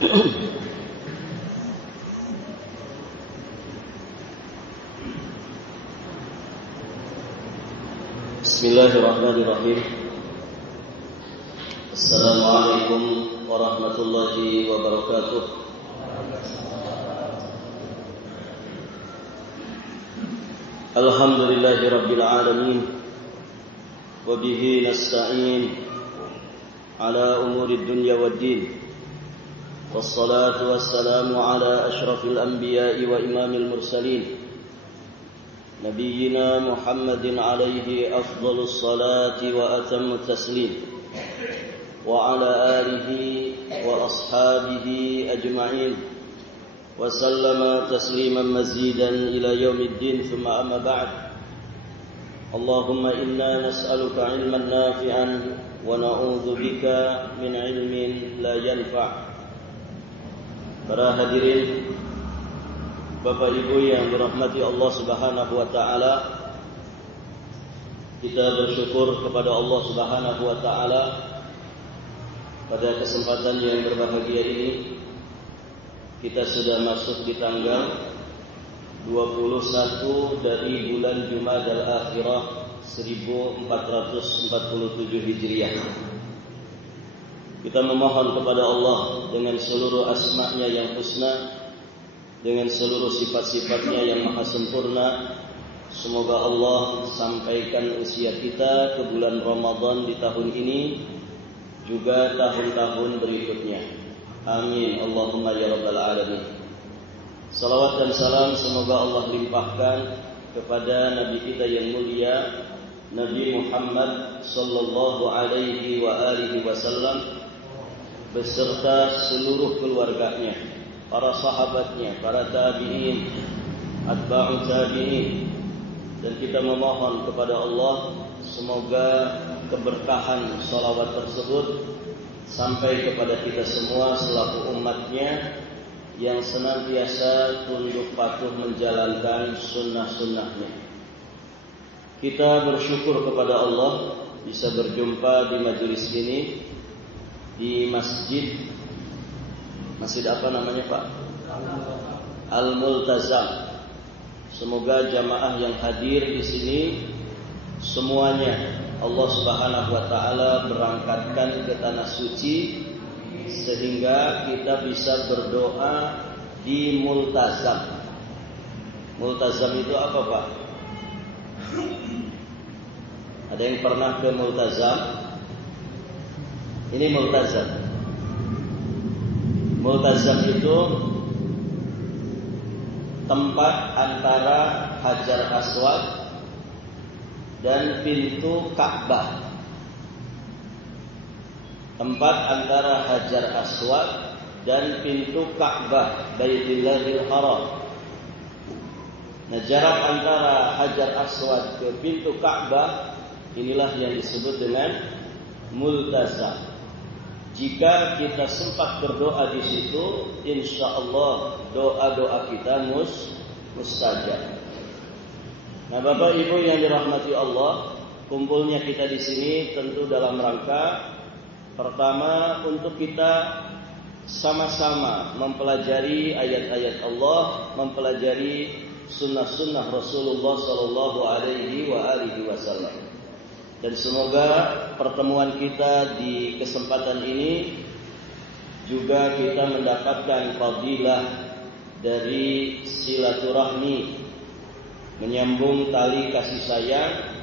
Bismillahirrahmanirrahim. Assalamualaikum warahmatullahi wabarakatuh. Alhamdulillahi rabbil alamin. Wa bihi nasta'in ala umuri dunya waddin. Wassalatu wassalamu ala asyrafil anbiya'i wa imamil mursalin, Nabiyyina Muhammadin alaihi afdhalus salati wa atammu taslim, wa ala alihi wa ashabihi ajma'in, wa sallama tasliman mazidan ila yaumiddin, thumma amma ba'd. Allahumma inna nas'aluka ilman nafi'an wa na'udzu bika min ilmin la yanfa'. Para hadirin, Bapak Ibu yang dirahmati Allah Subhanahu wa taala, kita bersyukur kepada Allah Subhanahu wa taala pada kesempatan yang berbahagia ini. Kita sudah masuk di tanggal 21 dari bulan Jumadal Akhirah 1447 Hijriah. Kita memohon kepada Allah dengan seluruh asma-Nya yang husna, dengan seluruh sifat-sifatnya yang maha sempurna, semoga Allah sampaikan usia kita ke bulan Ramadan di tahun ini, juga tahun-tahun berikutnya. Amin Allahumma ya rabbal alamin. Salawat dan salam semoga Allah limpahkan kepada Nabi kita yang mulia, Nabi Muhammad sallallahu alaihi wa alihi wasallam, beserta seluruh keluarganya, para sahabatnya, para tabi'in, atba'u tabi'in. Dan kita memohon kepada Allah semoga keberkahan salawat tersebut sampai kepada kita semua selaku umatnya yang senantiasa tunduk patuh menjalankan sunnah-sunnahnya. Kita bersyukur kepada Allah bisa berjumpa di majelis ini, di masjid apa namanya Pak? Al-Multazam. Semoga jamaah yang hadir di sini semuanya Allah Subhanahu wa taala berangkatkan ke tanah suci sehingga kita bisa berdoa di Multazam. Multazam itu apa Pak? Ada yang pernah ke Multazam? Ini Multazam. Multazam itu tempat antara Hajar Aswad dan pintu Ka'bah. Tempat antara Hajar Aswad dan pintu Ka'bah Baitullahil Haram. Nah, jarak antara Hajar Aswad ke pintu Ka'bah inilah yang disebut dengan Multazam. Jika kita sempat berdoa di situ, insya Allah doa-doa kita mustajab. Nah, Bapak Ibu yang dirahmati Allah, kumpulnya kita di sini tentu dalam rangka pertama untuk kita sama-sama mempelajari ayat-ayat Allah, mempelajari sunnah-sunnah Rasulullah Sallallahu Alaihi Wasallam. Dan semoga pertemuan kita di kesempatan ini juga kita mendapatkan fadilah dari silaturahmi, menyambung tali kasih sayang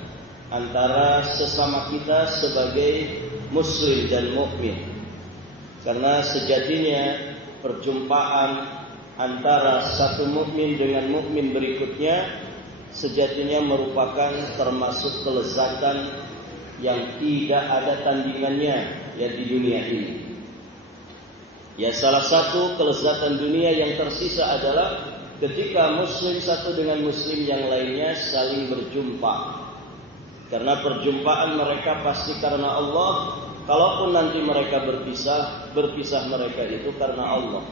antara sesama kita sebagai muslim dan mukmin. Karena sejatinya perjumpaan antara satu mukmin dengan mukmin berikutnya sejatinya merupakan termasuk kelezatan yang tidak ada tandingannya ya di dunia ini. Ya, salah satu kelezatan dunia yang tersisa adalah ketika muslim satu dengan muslim yang lainnya saling berjumpa. Karena perjumpaan mereka pasti karena Allah. Kalaupun nanti mereka berpisah mereka itu karena Allah.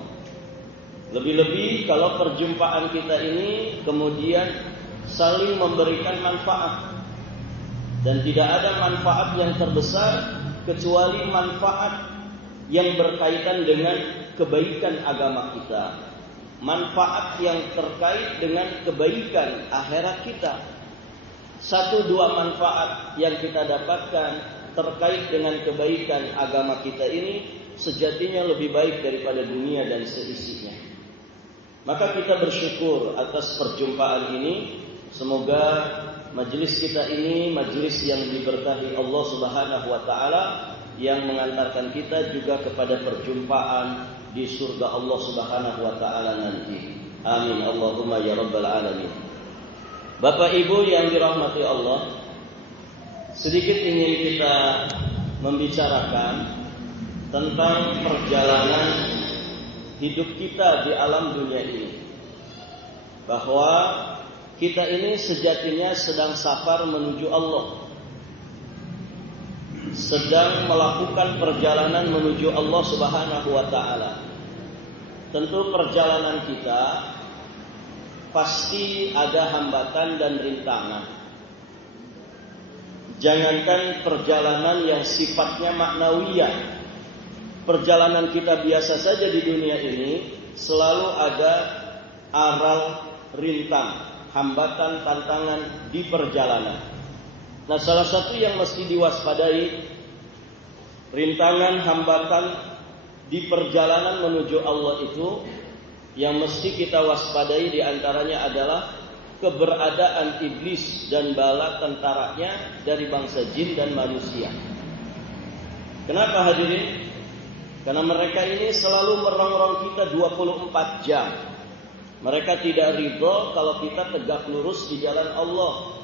Lebih-lebih kalau perjumpaan kita ini kemudian saling memberikan manfaat. Dan tidak ada manfaat yang terbesar kecuali manfaat yang berkaitan dengan kebaikan agama kita, manfaat yang terkait dengan kebaikan akhirat kita. Satu dua manfaat yang kita dapatkan terkait dengan kebaikan agama kita ini sejatinya lebih baik daripada dunia dan seisinya. Maka kita bersyukur atas perjumpaan ini. Semoga majelis kita ini majelis yang diberkahi Allah Subhanahu wa taala, yang mengantarkan kita juga kepada perjumpaan di surga Allah Subhanahu wa taala nanti. Amin Allahumma ya rabbal alamin. Bapak Ibu yang dirahmati Allah, sedikit ingin kita membicarakan tentang perjalanan hidup kita di alam dunia ini. Bahwa kita ini sejatinya sedang safar menuju Allah, sedang melakukan perjalanan menuju Allah Subhanahu wa taala. Tentu perjalanan kita pasti ada hambatan dan rintangan. Jangankan perjalanan yang sifatnya maknawiyah, perjalanan kita biasa saja di dunia ini selalu ada aral rintang, hambatan, tantangan di perjalanan. Nah, salah satu yang mesti diwaspadai, rintangan, hambatan di perjalanan menuju Allah itu, yang mesti kita waspadai diantaranya adalah keberadaan iblis dan bala tentaranya dari bangsa jin dan manusia. Kenapa hadirin? Karena mereka ini selalu merongrong kita 24 jam. Mereka tidak ridho kalau kita tegak lurus di jalan Allah.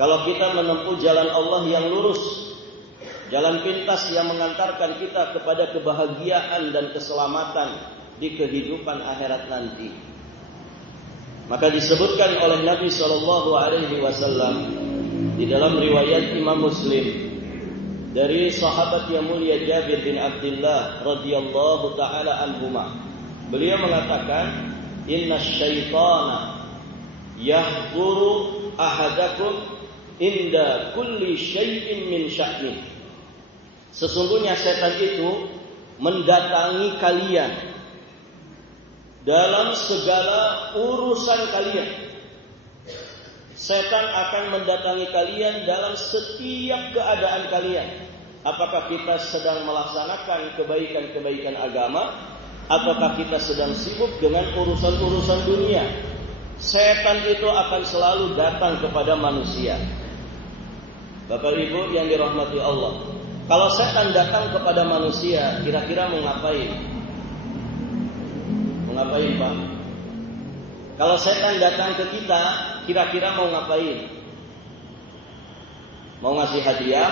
Kalau kita menempuh jalan Allah yang lurus, jalan pintas yang mengantarkan kita kepada kebahagiaan dan keselamatan di kehidupan akhirat nanti. Maka disebutkan oleh Nabi SAW di dalam riwayat Imam Muslim dari sahabat yang mulia Jabir bin Abdullah radhiyallahu taala anhuma. Beliau mengatakan, "Inna syaitana yahduru ahadakum inda kulli syai'in min sya'ni." Sesungguhnya setan itu mendatangi kalian dalam segala urusan kalian. Setan akan mendatangi kalian dalam setiap keadaan kalian. Apakah kita sedang melaksanakan kebaikan-kebaikan agama, ataukah kita sedang sibuk dengan urusan-urusan dunia, setan itu akan selalu datang kepada manusia. Bapak Ibu yang dirahmati Allah, kalau setan datang kepada manusia, kira-kira mau ngapain? Ngapain Pak? Kalau setan datang ke kita, kira-kira mau ngapain? Mau ngasih hadiah?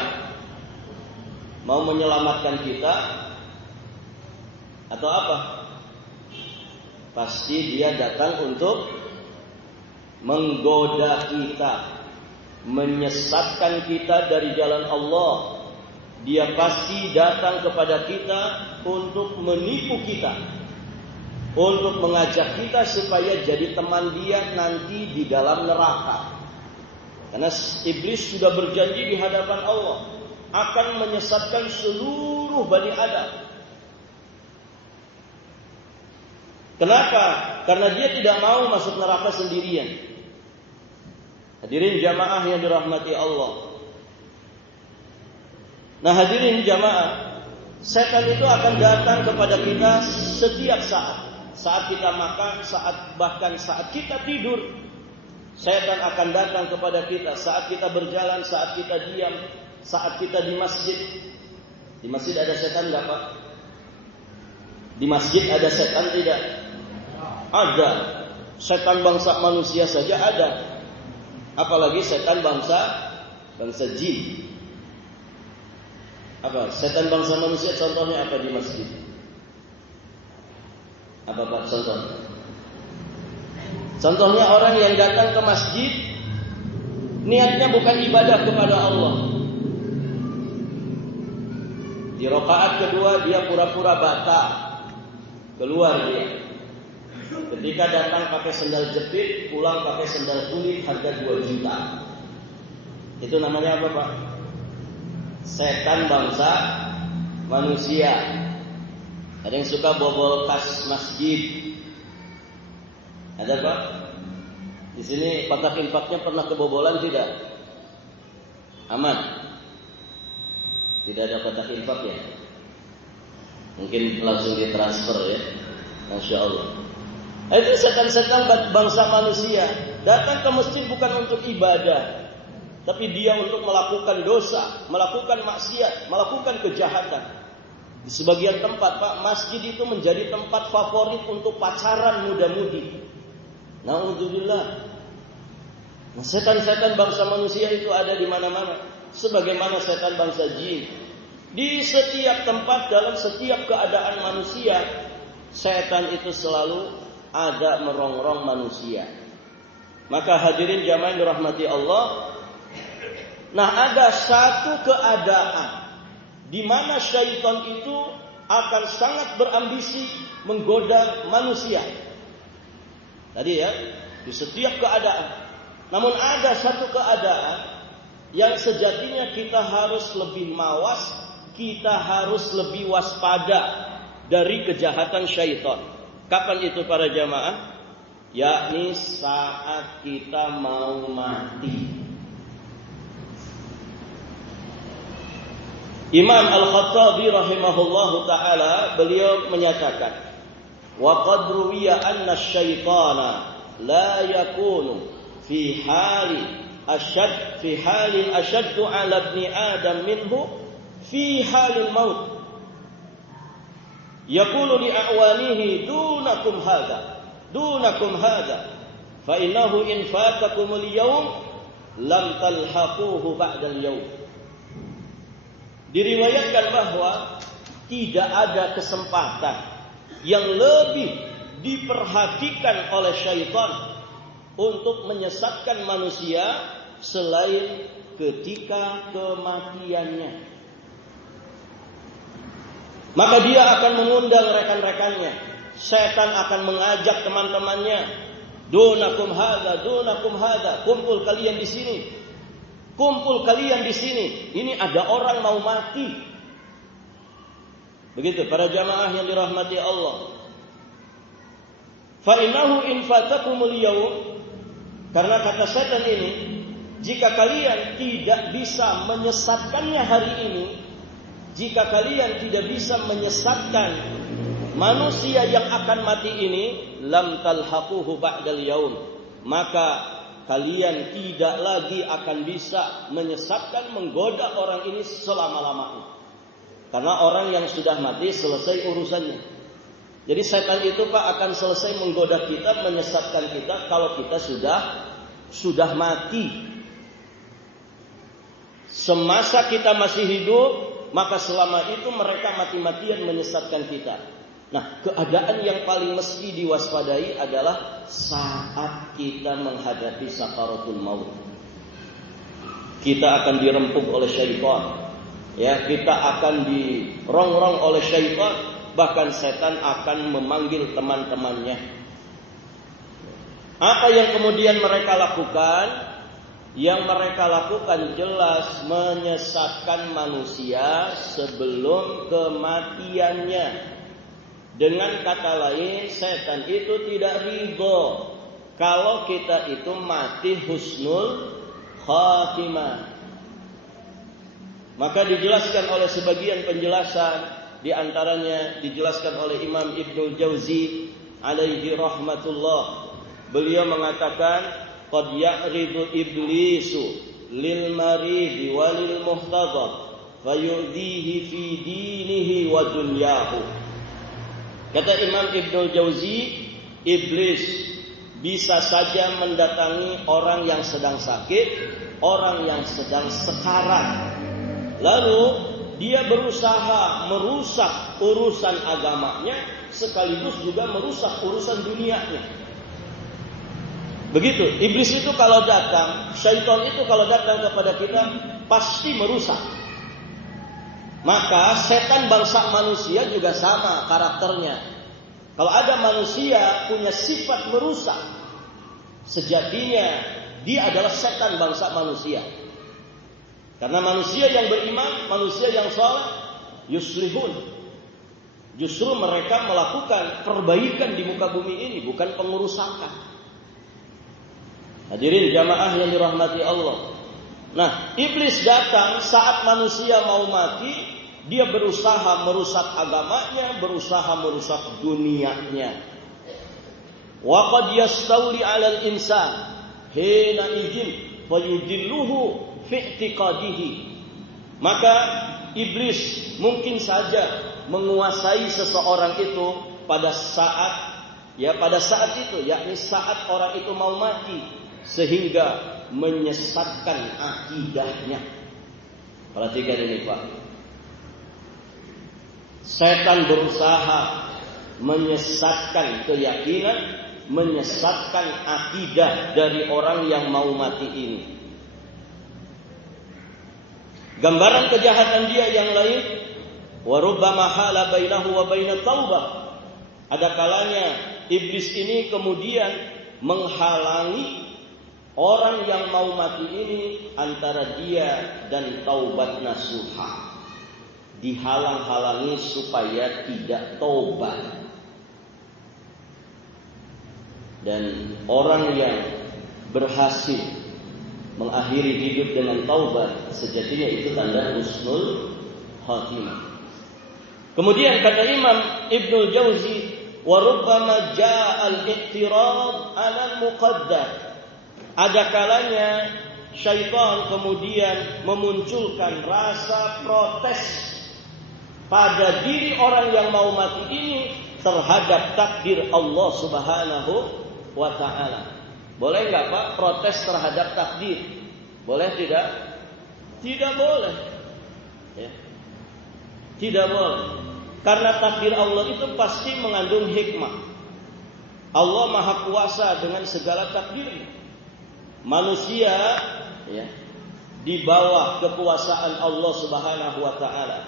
Mau menyelamatkan kita? Atau apa? Pasti dia datang untuk menggoda kita, menyesatkan kita dari jalan Allah. Dia pasti datang kepada kita untuk menipu kita, untuk mengajak kita supaya jadi teman dia nanti di dalam neraka. Karena iblis sudah berjanji di hadapan Allah akan menyesatkan seluruh Bani Adam. Kenapa? Karena dia tidak mau masuk neraka sendirian. Hadirin jamaah yang dirahmati Allah. Nah, hadirin jamaah, setan itu akan datang kepada kita setiap saat. Saat kita makan, bahkan saat kita tidur, setan akan datang kepada kita. Saat kita berjalan, saat kita diam, saat kita di masjid. Di masjid ada setan enggak Pak? Di masjid ada setan tidak? Ada. Setan bangsa manusia saja ada. Apalagi setan bangsa jin. Apa? Setan bangsa manusia contohnya apa di masjid? Apa Pak contoh? Contohnya orang yang datang ke masjid niatnya bukan ibadah kepada Allah. Di rakaat kedua dia pura-pura batal, keluar dia. Ketika datang pakai sendal jepit, pulang pakai sendal kulit harga 2 juta. Itu namanya apa Pak? Setan bangsa manusia. Ada yang suka bobol kas masjid. Ada Pak? Di sini kotak infaknya pernah kebobolan tidak? Aman? Tidak ada kotak infak ya? Mungkin langsung ditransfer ya. Masya Allah. Itu setan-setan bangsa manusia datang ke masjid bukan untuk ibadah, tapi dia untuk melakukan dosa, melakukan maksiat, melakukan kejahatan. Di sebagian tempat Pak, masjid itu menjadi tempat favorit untuk pacaran muda-mudi. Na'udzubillah. Nah, setan-setan bangsa manusia itu ada di mana-mana. Sebagaimana setan bangsa jin. Di setiap tempat, dalam setiap keadaan manusia, setan itu selalu ada merongrong manusia. Maka hadirin jamaah yang dirahmati Allah. Nah, ada satu keadaan di mana syaitan itu akan sangat berambisi menggoda manusia. Tadi ya, di setiap keadaan. Namun ada satu keadaan yang sejatinya kita harus lebih mawas, kita harus lebih waspada dari kejahatan syaitan. Kapan itu para jamaah? Yakni saat kita mau mati. Imam Al-Khattabi rahimahullahu ta'ala beliau menyatakan, wa qad ruwiya anna asy-syaitana la yakunu fi halin ashaddu 'ala ibni adam minhu fi halil maut. Yaqulu li a'wanihi dunakum hadha fa innahu in fatakumul yawm lam talhaquhu ba'dal yawm. Diriwayatkan bahwa tidak ada kesempatan yang lebih diperhatikan oleh syaitan untuk menyesatkan manusia selain ketika kematiannya. Maka dia akan mengundang rekan-rekannya. Setan akan mengajak teman-temannya. Dunakum hadza, kumpul kalian di sini. Kumpul kalian di sini. Ini ada orang mau mati. Begitu para jamaah yang dirahmati Allah. Fa innahu in fatakumul yawm, karena kata setan ini, jika kalian tidak bisa menyesatkannya hari ini, jika kalian tidak bisa menyesatkan manusia yang akan mati ini, lam talhaquhu ba'dal yaum, maka kalian tidak lagi akan bisa menyesatkan, menggoda orang ini selama-lamanya. Karena orang yang sudah mati selesai urusannya. Jadi setan itu Pak akan selesai menggoda kita, menyesatkan kita kalau kita sudah mati. Semasa kita masih hidup, maka selama itu mereka mati-matian menyesatkan kita. Nah, keadaan yang paling mesti diwaspadai adalah saat kita menghadapi sakaratul maut. Kita akan dirempuk oleh syaitan. Ya, kita akan dirongrong oleh syaitan, bahkan setan akan memanggil teman-temannya. Apa yang kemudian mereka lakukan? Yang mereka lakukan jelas menyesatkan manusia sebelum kematiannya. Dengan kata lain, setan itu tidak ridho kalau kita itu mati husnul khatimah. Maka dijelaskan oleh sebagian penjelasan, di antaranya dijelaskan oleh Imam Ibnul Jauzi alaihi rahmatullah. Beliau mengatakan, qad ya'ridu iblisu lil maridi walil muhtadar fayu'dhihi fi dinihi wa dunyahu. Kata Imam Ibnul Jauzi, iblis bisa saja mendatangi orang yang sedang sakit, orang yang sedang sekarat. Lalu dia berusaha merusak urusan agamanya, sekaligus juga merusak urusan dunianya. Begitu, iblis itu kalau datang, syaitan itu kalau datang kepada kita pasti merusak. Maka setan bangsa manusia juga sama karakternya. Kalau ada manusia punya sifat merusak, sejatinya dia adalah setan bangsa manusia. Karena manusia yang beriman, manusia yang saleh, yuslihun, Justru mereka melakukan perbaikan di muka bumi ini, bukan pengerusakan. Hadirin jamaah yang dirahmati Allah. Nah, iblis datang saat manusia mau mati, dia berusaha merusak agamanya, berusaha merusak dunianya. Wa qad yastawli 'alal insan hina idzin fayudilluhu fi i'tiqadihi. Maka iblis mungkin saja menguasai seseorang itu pada saat itu, yakni saat orang itu mau mati, sehingga menyesatkan akidahnya. Perhatikan ini Pak. Setan berusaha menyesatkan keyakinan, menyesatkan akidah dari orang yang mau mati ini. Gambaran kejahatan dia yang lain, wa rubbama hala bainahu wa bainat taubah. Ada kalanya iblis ini kemudian menghalangi orang yang mau mati ini antara dia dan taubat nasuha. Dihalang-halangi supaya tidak taubat. Dan orang yang berhasil mengakhiri hidup dengan taubat, sejatinya itu tanda husnul khatimah. Kemudian kata Imam Ibnul Jauzi, wa rubbama jaa al-i'tirad 'ala al-muqaddar. Ada kalanya syaitan kemudian memunculkan rasa protes pada diri orang yang mau mati ini terhadap takdir Allah Subhanahu wa ta'ala. Boleh enggak Pak protes terhadap takdir? Boleh tidak? Tidak boleh. Ya. Tidak boleh. Karena takdir Allah itu pasti mengandung hikmah. Allah Maha Kuasa dengan segala takdirnya. Manusia ya, di bawah kekuasaan Allah Subhanahu wa ta'ala.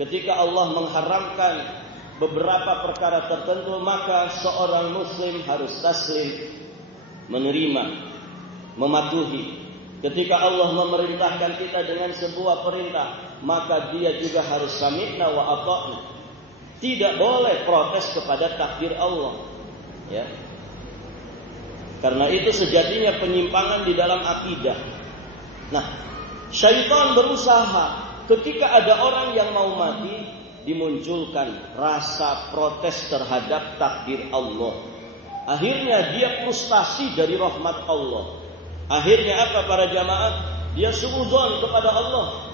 Ketika Allah mengharamkan beberapa perkara tertentu, maka seorang muslim harus taslim, menerima, mematuhi. Ketika Allah memerintahkan kita dengan sebuah perintah, maka dia juga harus sami'na wa ata'na. Tidak boleh protes kepada takdir Allah. Ya. Karena itu sejatinya penyimpangan di dalam akidah. Nah, syaitan berusaha ketika ada orang yang mau mati, dimunculkan rasa protes terhadap takdir Allah. Akhirnya dia frustasi dari rahmat Allah. Akhirnya apa para jamaah? Dia suudzon kepada Allah,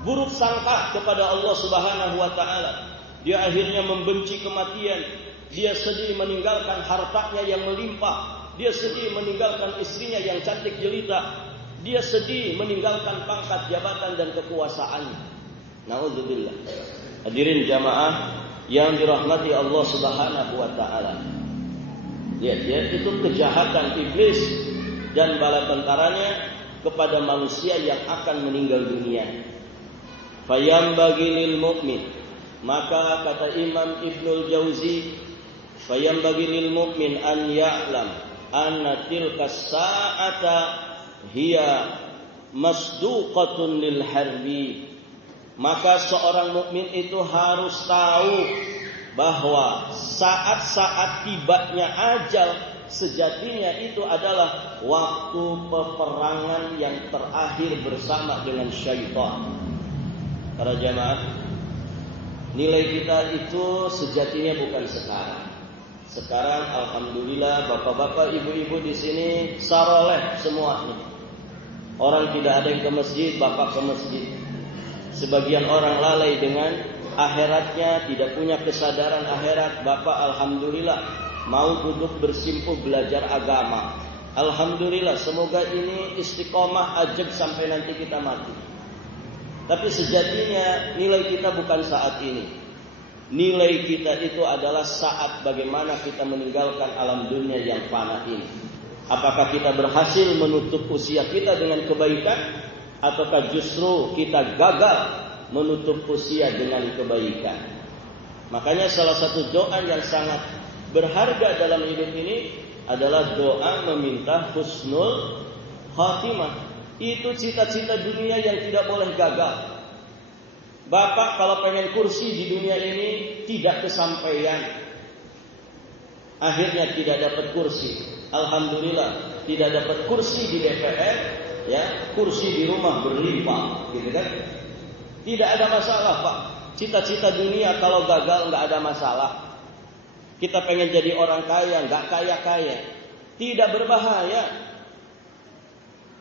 buruk sangka kepada Allah Subhanahu wa ta'ala. Dia akhirnya membenci kematian. Dia sedih meninggalkan hartanya yang melimpah. Dia sedih meninggalkan istrinya yang cantik jelita. Dia sedih meninggalkan pangkat jabatan dan kekuasaannya. Nauzubillah. Hadirin jamaah yang dirahmati Allah Subhanahu wa ta'ala. Lihat itu kejahatan iblis dan bala tentaranya kepada manusia yang akan meninggal dunia. Fayambagi lil mu'min. Maka kata Imam Ibnul Jauzi, fayambagi lil mu'min an ya'lam anna tilka sa'ata hiya masduqatun lil harbi. Maka seorang mukmin itu harus tahu bahwa saat-saat tibanya ajal sejatinya itu adalah waktu peperangan yang terakhir bersama dengan syaitan. Para jamaah, nilai kita itu sejatinya bukan sekarang. Sekarang alhamdulillah bapak-bapak, ibu-ibu di sini saroleh semuanya. Orang tidak ada yang ke masjid, bapak ke masjid. Sebagian orang lalai dengan akhiratnya, tidak punya kesadaran akhirat. Bapak alhamdulillah mau duduk bersimpuh belajar agama. Alhamdulillah, semoga ini istiqomah ajak sampai nanti kita mati. Tapi sejatinya nilai kita bukan saat ini. Nilai kita itu adalah saat bagaimana kita meninggalkan alam dunia yang fana ini. Apakah kita berhasil menutup usia kita dengan kebaikan, ataukah justru kita gagal menutup usia dengan kebaikan? Makanya salah satu doa yang sangat berharga dalam hidup ini adalah doa meminta husnul khatimah. Itu cita-cita dunia yang tidak boleh gagal. Bapak kalau pengen kursi di dunia ini tidak kesampaian. Akhirnya tidak dapat kursi. Alhamdulillah tidak dapat kursi di DPR, ya, kursi di rumah berlimpah, gitu kan? Tidak ada masalah, Pak. Cita-cita dunia kalau gagal nggak ada masalah. Kita pengen jadi orang kaya, nggak kaya-kaya, tidak berbahaya.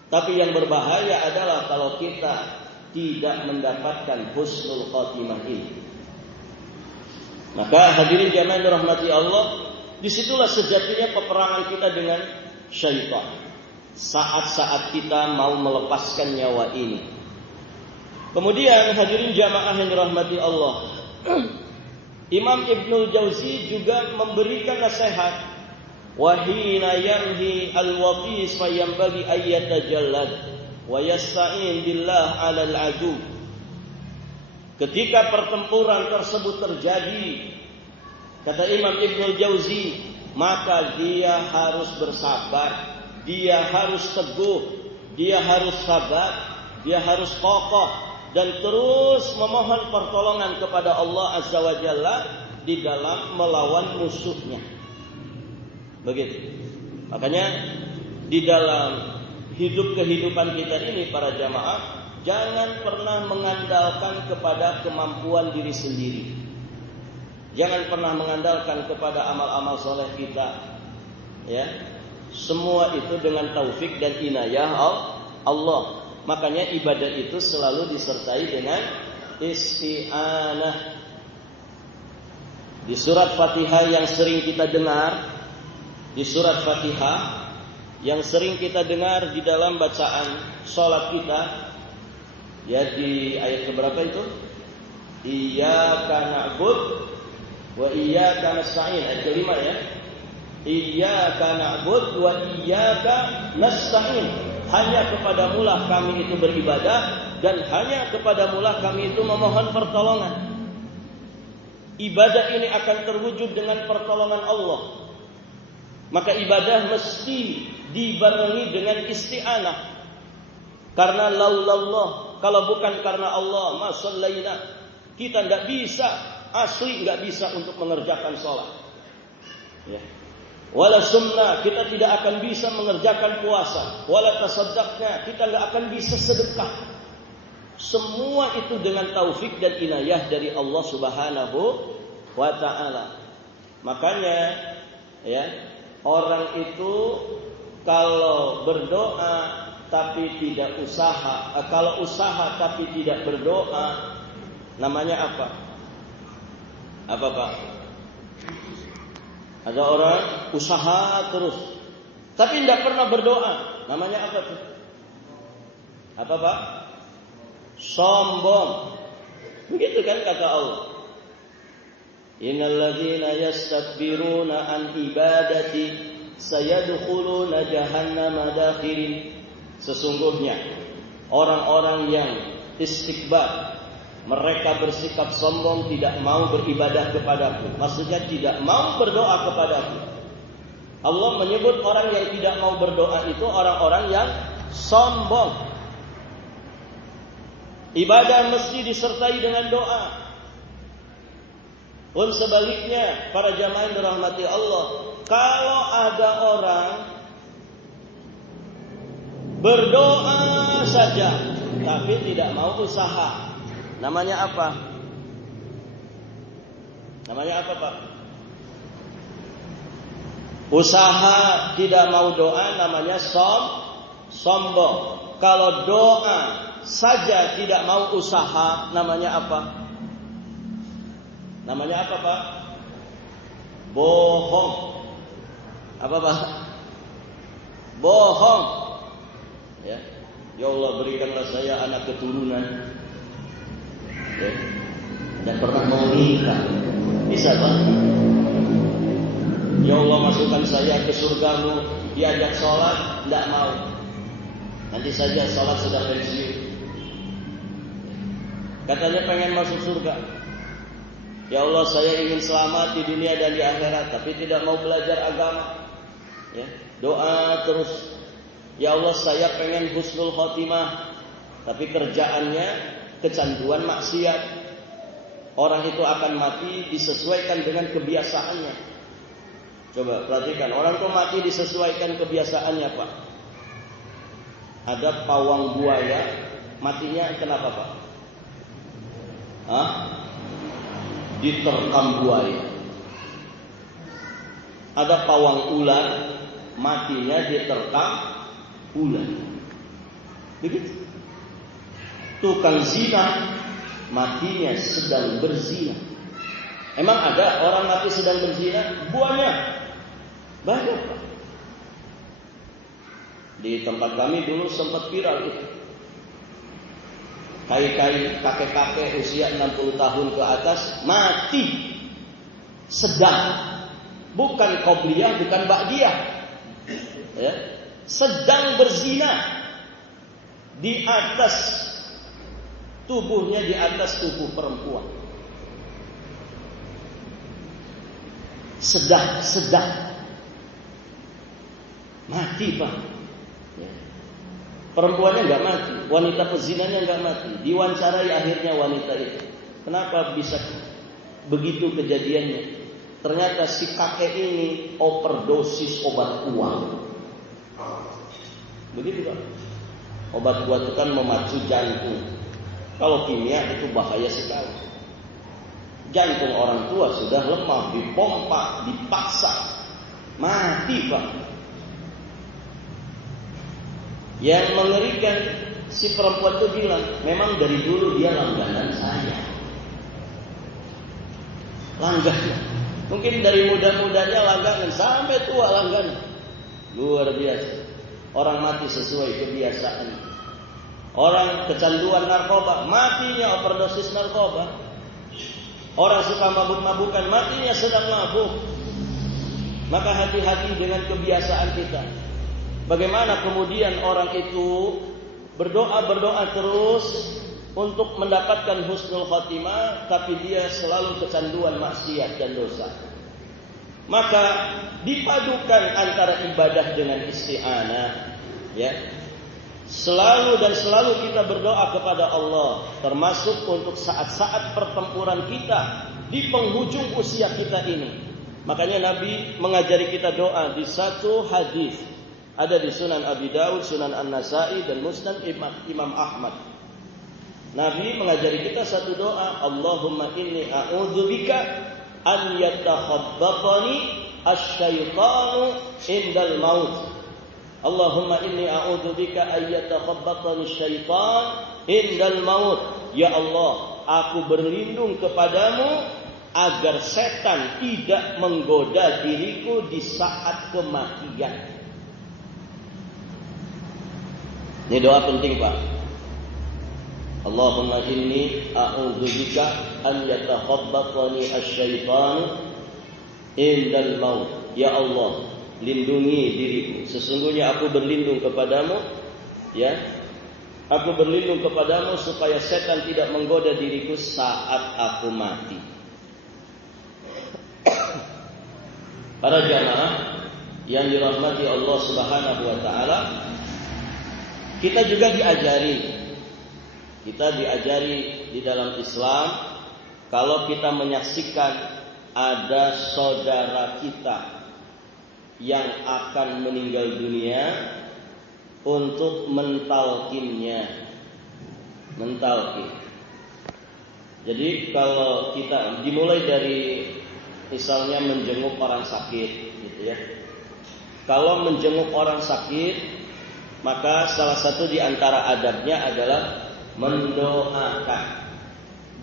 Tapi yang berbahaya adalah kalau kita tidak mendapatkan husnul khotimah ini. Maka hadirin jamaah yang dirahmati Allah, disitulah sejatinya peperangan kita dengan syaitan. Saat-saat kita mau melepaskan nyawa ini. Kemudian hadirin jamaah yang dirahmati Allah, Imam Ibnul Jauzi juga memberikan nasihat. Wahina yanhi al-waqis fayambagi ayyatajallad wa yasta'in billah 'alal adu. Ketika pertempuran tersebut terjadi, kata Imam Ibnul Jauzi, maka dia harus bersabar, dia harus teguh, dia harus sabar, dia harus kokoh dan terus memohon pertolongan kepada Allah Azza wa Jalla di dalam melawan musuhnya. Begitu. Makanya di dalam kehidupan kita ini para jamaah, jangan pernah mengandalkan kepada kemampuan diri sendiri. Jangan pernah mengandalkan kepada amal-amal soleh kita. Ya. Semua itu dengan taufik dan inayah Allah. Makanya ibadah itu selalu disertai dengan isti'anah. Di surat Fatihah yang sering kita dengar, di surat Fatihah yang sering kita dengar di dalam bacaan sholat kita, ya, di ayat keberapa itu? Iyyaka na'bud wa iyyaka nasta'in, ayat kelima ya. Iyyaka na'bud wa iyyaka nasta'in. Hanya kepadamulah kami itu beribadah dan hanya kepadamulah kami itu memohon pertolongan. Ibadah ini akan terwujud dengan pertolongan Allah. Maka ibadah mesti dibarengi dengan isti'anah. Karena laulallah, kalau bukan karena Allah, ma shallaina, kita enggak bisa, asli enggak bisa untuk mengerjakan salat. Ya. Wala sumna, kita tidak akan bisa mengerjakan puasa. Wala tasaddaqna, kita enggak akan bisa sedekah. Semua itu dengan taufik dan inayah dari Allah Subhanahu wa taala. Makanya ya, orang itu kalau berdoa tapi tidak usaha, kalau usaha tapi tidak berdoa, namanya apa? Apa Pak? Ada orang usaha terus tapi tidak pernah berdoa, namanya apa tuh? Apa Pak? Sombong. Begitu kan kata Allah. Innal ladzina yastakbiruna an ibadati sayadkhuluna jahannama dakhirin. Sesungguhnya orang-orang yang istikbar, mereka bersikap sombong, tidak mau beribadah kepadaku. Maksudnya tidak mau berdoa kepadaku. Allah menyebut orang yang tidak mau berdoa itu orang-orang yang sombong. Ibadah mesti disertai dengan doa. Pun sebaliknya, para jamaah yang dirahmati Allah, kalau ada orang berdoa saja tapi tidak mau usaha, namanya apa? Namanya apa Pak? Usaha tidak mau doa namanya sombong. Kalau doa saja tidak mau usaha, namanya apa? Namanya apa Pak? Bohong. Apa Pak? Bohong. Ya, ya Allah berikanlah saya anak keturunan. Ya. Dan pernah mau nikah. Bisa Pak? Ya Allah masukkan saya ke surgamu. Diajak sholat, tidak mau. Nanti saja sholat sudah pensiun. Katanya pengen masuk surga. Ya Allah saya ingin selamat di dunia dan di akhirat, tapi tidak mau belajar agama. Ya, doa terus. Ya Allah saya pengen husnul khotimah, tapi kerjaannya kecanduan maksiat. orang itu akan mati disesuaikan dengan kebiasaannya. Coba perhatikan, orang itu mati disesuaikan kebiasaannya, Pak. Ada pawang buaya, matinya kenapa, Pak? Diterkam buaya. Ada pawang ular, matinya diterkam ular. Begitu. Tukang zina, matinya sedang berzina. Emang ada orang mati sedang berzina? Banyak, Pak. Di tempat kami dulu sempat viral itu. Kakek-kakek usia 60 tahun ke atas mati sedang, bukan qobliyah, bukan ba'diyah, ya, sedang berzina di atas tubuhnya, di atas tubuh perempuan. Sedang mati, Pak. Ya. Perempuannya nggak mati, wanita pezinanya nggak mati. Diwawancarai akhirnya wanita itu, kenapa bisa begitu kejadiannya? Ternyata si kakek ini overdosis obat kuat. Begitu, Pak. Obat kuat itu kan memacu jantung. Kalau kimia itu bahaya sekali. Jantung orang tua sudah lemah, dipompa, dipaksa, mati, Pak. Yang mengerikan, si perempuan itu bilang, memang dari dulu dia langganan saya. Langganan. Mungkin dari muda-mudanya langganan, sampai tua langganan. Luar biasa. Orang mati sesuai kebiasaan. Orang kecanduan narkoba, matinya overdosis narkoba. Orang suka mabuk-mabukan, matinya sedang mabuk. Maka hati-hati dengan kebiasaan kita. Bagaimana kemudian orang itu berdoa terus untuk mendapatkan husnul khatimah, tapi dia selalu kecanduan maksiat dan dosa. Maka dipadukan antara ibadah dengan isti'anah, ya. Selalu kita berdoa kepada Allah, termasuk untuk saat-saat pertempuran kita di penghujung usia kita ini. Makanya Nabi mengajari kita doa di satu hadis, ada di Sunan Abi Dawud, Sunan An-Nasa'i dan Musnad Imam Ahmad. Nabi mengajari kita satu doa, Allahumma inni a'udzubika an yatakhabbatani asyaitanu indal maut. Allahumma inni a'udzubika an yatakhabbatani syaitan indal maut. Ya Allah, aku berlindung kepadamu agar setan tidak menggoda diriku di saat kematian. Ini doa penting, Pak. Allahumma inni a'udzubika an yatakhabbatani asyaitanu indal maut. Ya Allah, lindungi diriku. Sesungguhnya aku berlindung kepadamu, ya. Aku berlindung kepadamu supaya setan tidak menggoda diriku saat aku mati. Para jamaah yang dirahmati Allah Subhanahu wa taala, kita juga diajari di dalam Islam, kalau kita menyaksikan ada saudara kita yang akan meninggal dunia, untuk mentalkin. Jadi kalau kita dimulai dari misalnya menjenguk orang sakit, gitu ya. Kalau menjenguk orang sakit, maka salah satu di antara adabnya adalah mendoakan.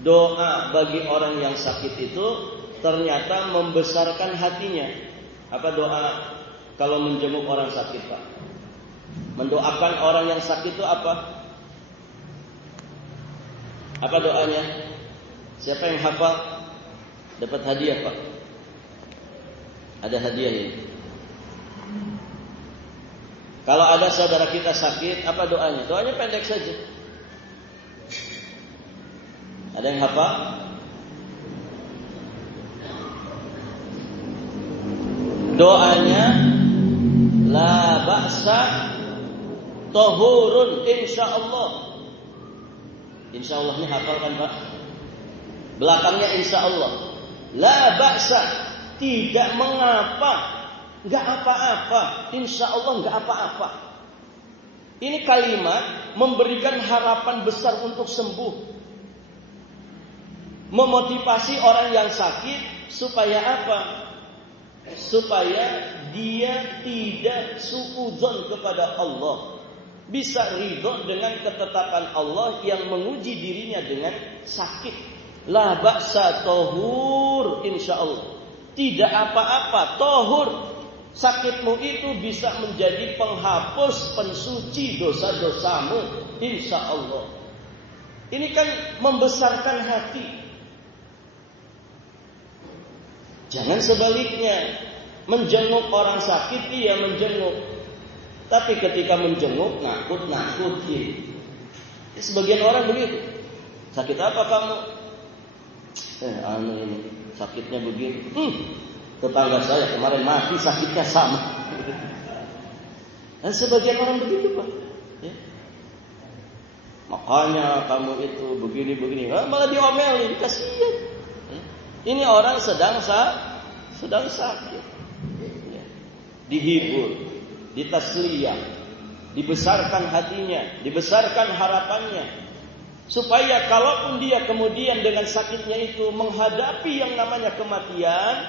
Doa bagi orang yang sakit itu ternyata membesarkan hatinya. Apa doa kalau menjenguk orang sakit, Pak? Mendoakan orang yang sakit itu apa? Apa doanya? Siapa yang hafal? Dapat hadiah, Pak. Ada hadiah ini. Kalau ada saudara kita sakit, apa doanya? Doanya pendek saja. Ada yang hafal? Doanya la ba'sa tahurun insyaallah. Insyaallah ini hafal kan, Pak? Belakangnya insya Allah. La ba'sa, tidak mengapa, nggak apa-apa. Insya Allah nggak apa-apa. Ini kalimat memberikan harapan besar untuk sembuh. Memotivasi orang yang sakit supaya apa? Supaya dia tidak suudzon kepada Allah. Bisa ridho dengan ketetapan Allah yang menguji dirinya dengan sakit. La ba'sa tohur insyaallah. Tidak apa-apa, tohur. Sakitmu itu bisa menjadi penghapus, pensuci dosa-dosamu insyaallah. Ini kan membesarkan hati. Jangan sebaliknya, menjenguk orang sakit iya menjenguk, tapi ketika menjenguk nakut-nakutin. Sebagian orang begitu. Sakit apa kamu? Ini sakitnya begini. Tetangga saya kemarin mati sakitnya sama. Dan sebagian orang begitu Pak. Ya. Makanya kamu itu begini-begini, malah diomelin, kasihan. Ini orang sedang sakit. Ya. Dihibur, ditasliyah, dibesarkan hatinya, dibesarkan harapannya. Supaya kalaupun dia kemudian dengan sakitnya itu menghadapi yang namanya kematian,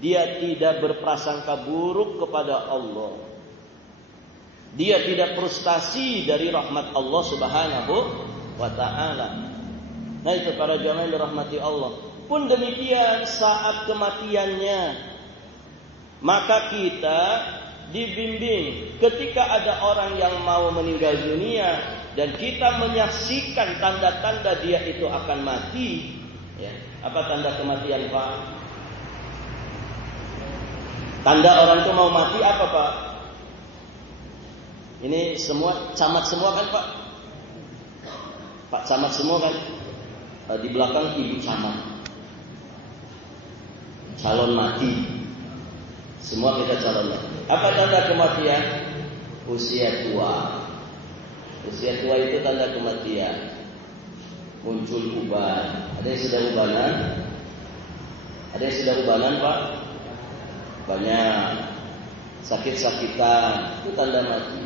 dia tidak berprasangka buruk kepada Allah. Dia tidak frustasi dari rahmat Allah Subhanahu wa ta'ala. Nah itu para jamaah yang dirahmati Allah. Pun demikian saat kematiannya, maka kita dibimbing ketika ada orang yang mau meninggal dunia dan kita menyaksikan tanda-tanda dia itu akan mati. Ya. Apa tanda kematian Pak? Tanda orang itu mau mati apa Pak? Ini semua camat semua kan Pak? Pak camat semua kan? Di belakang ibu camat. Calon mati. Semua kita calon mati. Apa tanda kematian? Usia tua. Usia tua itu tanda kematian. Muncul uban. Ada yang sudah ubanan? Ada yang sudah ubanan Pak? Banyak. Sakit-sakitan itu tanda mati.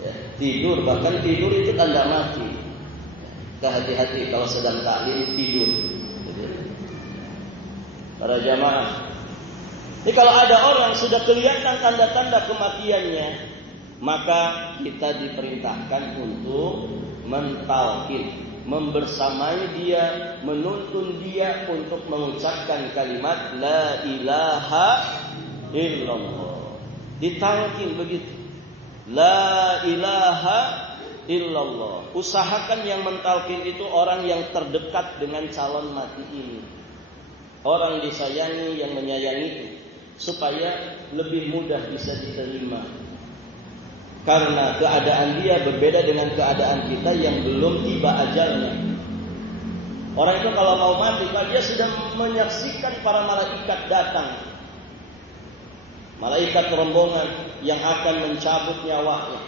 Ya. Tidur, bahkan tidur itu tanda mati. Hati-hati kalau sedang taklim tidur. Para jamaah, ini kalau ada orang sudah kelihatan tanda-tanda kematiannya, maka kita diperintahkan untuk mentalqin, membersamai dia, menuntun dia untuk mengucapkan kalimat la ilaha illallah. Ditalqin begitu. La ilaha illallah. Usahakan yang mentalqin itu orang yang terdekat dengan calon mati ini. Orang disayangi, yang menyayangi, supaya lebih mudah bisa diterima. Karena keadaan dia berbeda dengan keadaan kita yang belum tiba ajalnya. Orang itu kalau mau mati, dia sudah menyaksikan para malaikat datang. Malaikat rombongan yang akan mencabut nyawanya.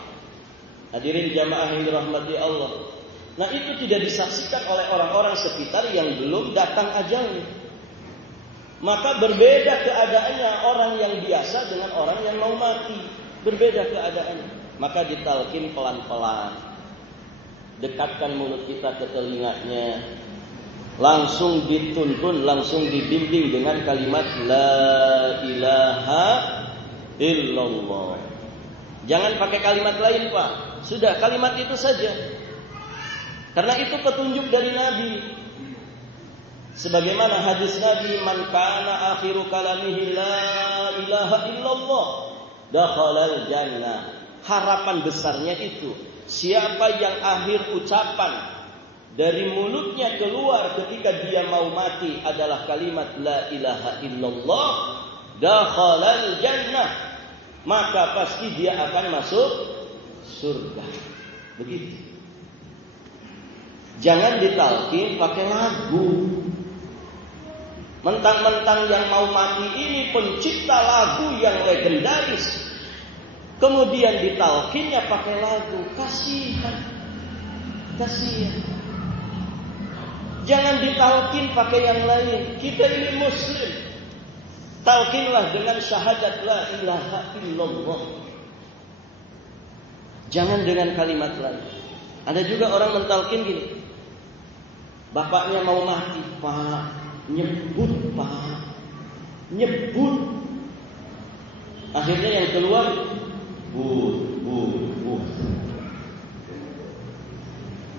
Hadirin jamaah yang dirahmati Allah. Nah itu tidak disaksikan oleh orang-orang sekitar yang belum datang ajalnya. Maka berbeda keadaannya orang yang biasa dengan orang yang mau mati. Berbeda keadaannya. Maka ditalqin pelan-pelan. Dekatkan mulut kita ke telinganya. Langsung dituntun, langsung dibimbing dengan kalimat la ilaha illallah. Jangan pakai kalimat lain Pak. Sudah kalimat itu saja. Karena itu petunjuk dari Nabi. Sebagaimana hadis Nabi, man kana akhiru kalamihi la ilaha illallah dakhalal jannah. Harapan besarnya itu, siapa yang akhir ucapan dari mulutnya keluar ketika dia mau mati adalah kalimat la ilaha illallah dakhalal jannah, maka pasti dia akan masuk surga. Begitu. Jangan ditalqin pakai lagu. Mentang-mentang yang mau mati ini pencipta lagu yang legendaris, kemudian ditalqinnya pakai lagu. Kasihan. Jangan ditalkin pakai yang lain. Kita ini muslim. Talkinlah dengan syahadat la ilaha illallah. Jangan dengan kalimat lain. Ada juga orang mentalkin gini. Bapaknya mau mati, Pak. Nyebut, Pak. Nyebut. Akhirnya yang keluar bu.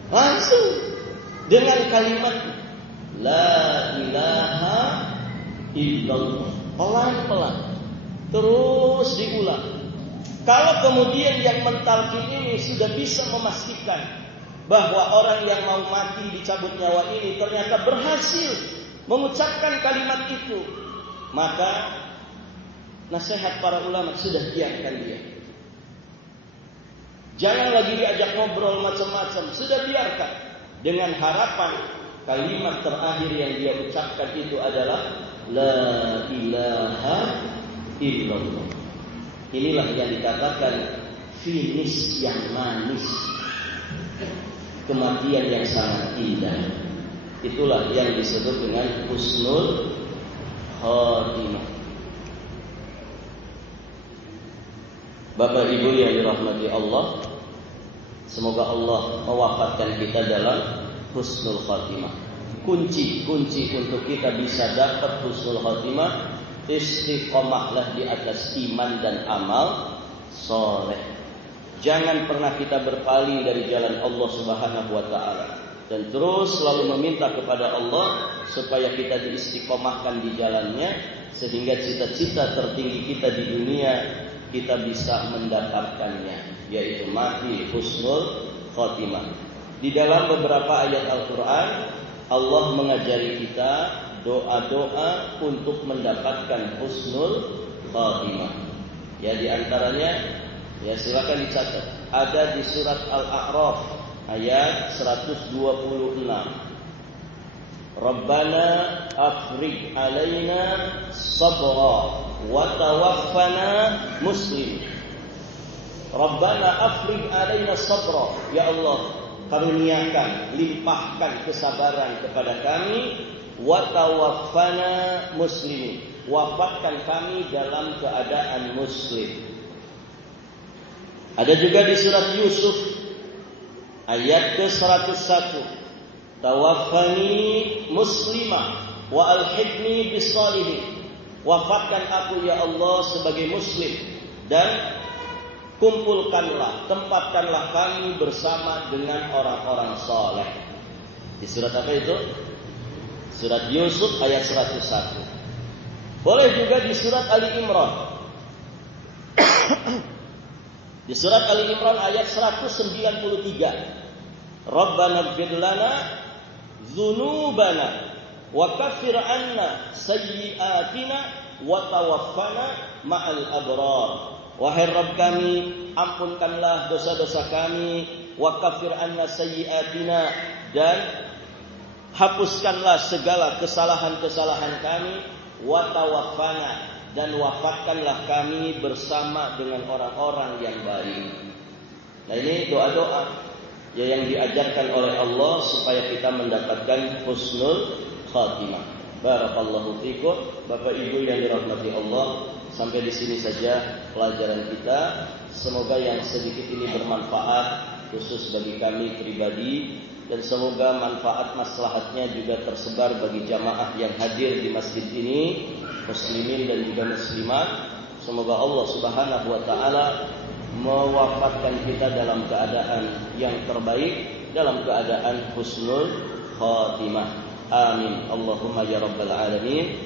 Langsung dengan kalimat la ilaha illallah. Pelan-pelan. Terus diulang. Kalau kemudian yang mentalkin ini sudah bisa memastikan bahwa orang yang mau mati dicabut nyawa ini ternyata berhasil mengucapkan kalimat itu, maka nasihat para ulama sudah biarkan dia. Jangan lagi diajak ngobrol macam-macam, sudah biarkan. Dengan harapan kalimat terakhir yang dia ucapkan itu adalah la ilaha illallah. Inilah yang dikatakan finish yang manis, kematian yang sangat indah. Itulah yang disebut dengan husnul khatimah. Bapak Ibu yang dirahmati Allah, semoga Allah mewafatkan kita dalam husnul khatimah. Kunci untuk kita bisa dapat husnul khatimah, istiqomahlah di atas iman dan amal soleh. Jangan pernah kita berpaling dari jalan Allah Subhanahu wa ta'ala, dan terus selalu meminta kepada Allah supaya kita diistiqomahkan di jalannya, sehingga cita-cita tertinggi kita di dunia kita bisa mendapatkannya, yaitu mati husnul khatimah. Di dalam beberapa ayat Al-Quran Allah mengajari kita doa-doa untuk mendapatkan husnul khatimah. Ya, di antaranya, ya silakan dicatat, ada di surat Al-A'raf ayat 126. Rabbana afrigh alaina sabra wa tawaffana muslim. Rabbana afrigh alaina sabra, ya Allah, karuniakan, limpahkan kesabaran kepada kami, wa tawaffana muslimin, wafatkan kami dalam keadaan muslim. Ada juga di surat Yusuf ayat ke-101, tawaffani muslimah wa alhiqni bis-shalihin, wafatkan aku ya Allah sebagai muslim dan kumpulkanlah, tempatkanlah kami bersama dengan orang-orang saleh. Di surat apa itu? Surat Yusuf ayat 101. Boleh juga di surat Ali Imran. Di surat Ali Imran ayat 193. Rabbana ighfir lana dzunubana wa kaffir 'anna sayyi'atina wa tawaffana ma'al abrar. Wahai Rabb kami, ampunkanlah dosa-dosa kami, wa kaffir 'anna sayyi'atina, dan hapuskanlah segala kesalahan-kesalahan kami, wa tawaffana, dan wafatkanlah kami bersama dengan orang-orang yang baik. Nah, ini doa-doa yang diajarkan oleh Allah supaya kita mendapatkan husnul khatimah. Barakallahu fikum. Bapak Ibu yang dirahmati Allah, sampai di sini saja pelajaran kita. Semoga yang sedikit ini bermanfaat khusus bagi kami pribadi, dan semoga manfaat maslahatnya juga tersebar bagi jamaah yang hadir di masjid ini, muslimin dan juga muslimat. Semoga Allah Subhanahu wa ta'ala mewafatkan kita dalam keadaan yang terbaik, dalam keadaan husnul khatimah. Amin. Allahumma ya rabbal alamin.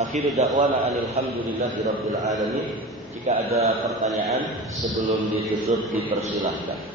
Akhiru da'wana alhamdulillahi rabbil alamin. Jika ada pertanyaan sebelum ditutup, dipersilahkan.